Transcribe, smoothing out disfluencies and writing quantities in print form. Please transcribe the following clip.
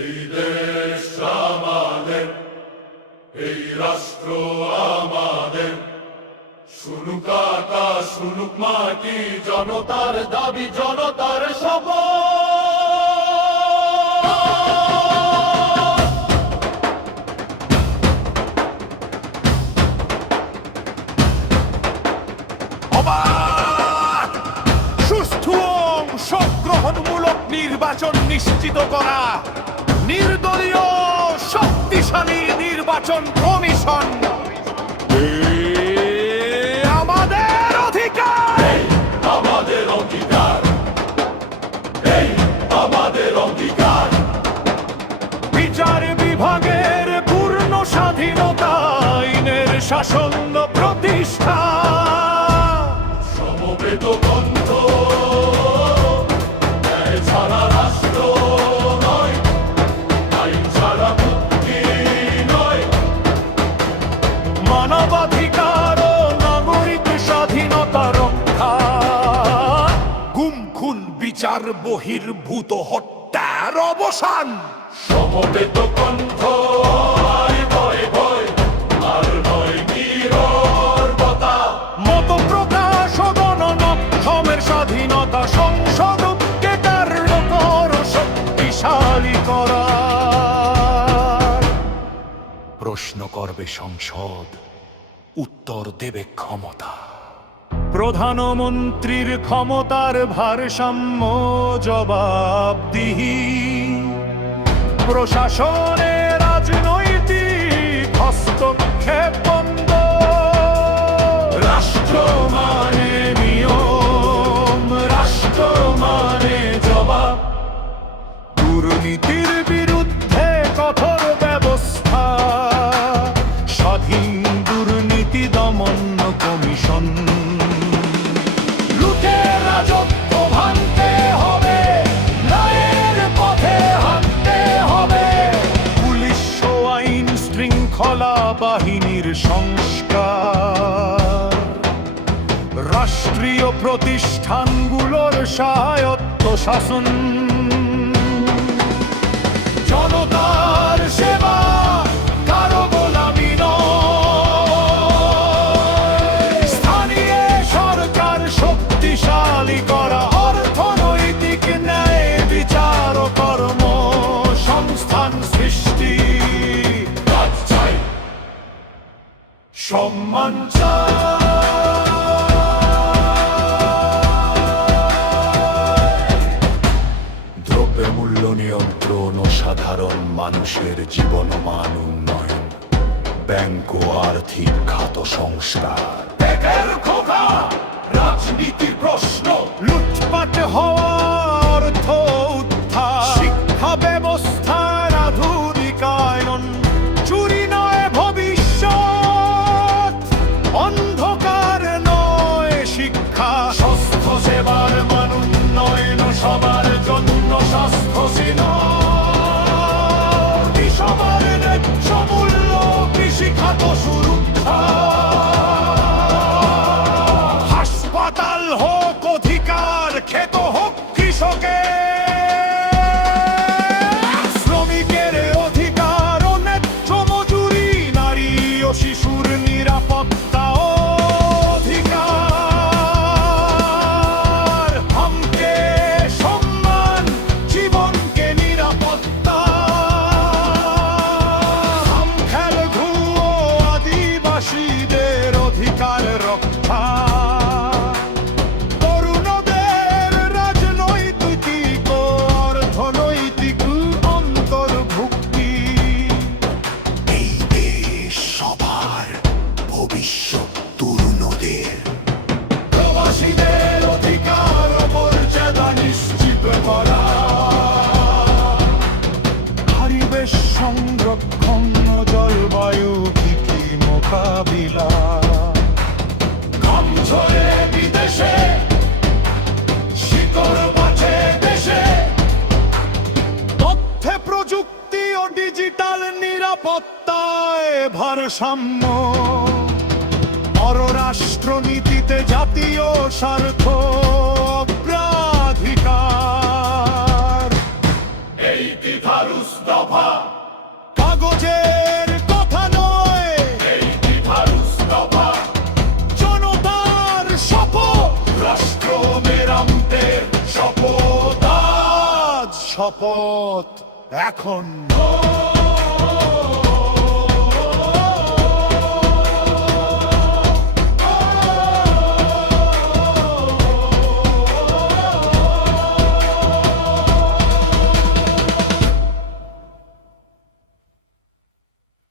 এই দেশ আমাদের, এই রাষ্ট্র আমাদের। শুনুক আকাশ, শুনুক মাটি, জনতার দাবি, জনতার শপথ। সুষ্ঠু অংশগ্রহণমূলক নির্বাচন নিশ্চিত করা, নির্দলীয় শক্তিশালী নির্বাচন কমিশন আমাদের অধিকার, আমাদের অঙ্গীকার, এই আমাদের অঙ্গীকার। বিচার বিভাগের পূর্ণ স্বাধীনতা, আইনের শাসন প্রতিষ্ঠা, সমবেত কণ্ঠ, ন্যায় ছাড়া রাষ্ট্র নয়, আইন ছাড়া মুক্তি নয়। মানবাধিকার ও নাগরিক স্বাধীনতা রক্ষা, গুম খুন বিচার বহির্ভূত হত্যার অবসান। সমবেত কণ্ঠ, আয় ভয় ভয়, আর নয় নীরবতা। মত প্রকাশ ও গণমাধ্যমের স্বাধীনতা, সংসদকে কার্যকর শক্তিশালী করা। প্রশ্ন করবে সংসদ, উত্তর দেবে ক্ষমতা। প্রধানমন্ত্রীর ক্ষমতার ভারসাম্য জবাবদিহি, প্রশাসনের রাজনৈতিক হস্তক্ষেপ বন্ধ। রাষ্ট্র মানে নিয়ম, রাষ্ট্র মানে জবাব। দুর্নীতির বিরুদ্ধে কঠোর ব্যবস্থা, স্বাধীন দুর্নীতি দমন কমিশন। লুটের রাজত্ব ভাঙতে হবে, ন্যায়ের পথে হাঁটতে হবে। পুলিশ ও আইন শৃঙ্খলা বাহিনীর সংস্কার, রাষ্ট্রীয় প্রতিষ্ঠানগুলোর স্বায়ত্ত শাসন। জনতার সেবা, কারো গোলামি নয়। স্থানীয় সরকার শক্তিশালী করা, অর্থনৈতিক ন্যায় বিচার ও কর্ম সংস্থান সৃষ্টি। কাজ চাই, সম্মান চাই, দ্রব্যমূল্য নিয়ন্ত্রণ ও সাধারণ মানুষের জীবনমান উন্নয়ন, ব্যাংক ও আর্থিক খাত সংস্কার। ত্যাগের খোকা, রাজনীতির প্রশ্ন, লুটপাট হওয়া অর্থ উদ্ধার, শিক্ষা ব্যবস্থার আধুনিকায়ন, চুরি নয় ভবিষ্যৎ, অন্ধকার নয় শিক্ষা। স্বাস্থ্য সেবার মান উন্নয়ন, সবার জন্য স্বাস্থ্য সেবা। সবার ন্যায্য মূল্য, কৃষি খাত সুরক্ষা। হাসপাতাল হোক অধিকার, খেত হোক কৃষকের। শ্রমিকের অধিকার ও ন্যায্য মজুরি, নারী ও শিশুর নিরাপত্তা ও অধিকার। হামকে সম্মান, জীবনকে নিরাপত্তা। হামখেল ঘু ও আদিবাসীদের অধিকার রক্ষা। তরুণদের রাজনৈতিক ও অর্থনৈতিক অন্তর্ভুক্তি। এই দেশ সবার, ভবিষ্যৎ তরুণদের। প্রবাসীদের অধিকার ও মর্যাদা নিশ্চিত করা। পরিবেশ সংরক্ষণ ও জলবায়ু ঝুঁকি মোকাবিলা। ঘাম ঝরে বিদেশে, শিকড় বাঁচে দেশে। তথ্য প্রযুক্তি ও ডিজিটাল নিরাপত্তায় ভারসাম্য। পররাষ্ট্রনীতিতে জাতীয় স্বার্থ অগ্রাধিকার। এই দ্বিধারু মুস্তফা কাগজের কথা নয়, এই বিধা মুস্তফা জনতার শপথ, রাষ্ট্র মেরামতের শপথ আজ শপথ এখন ও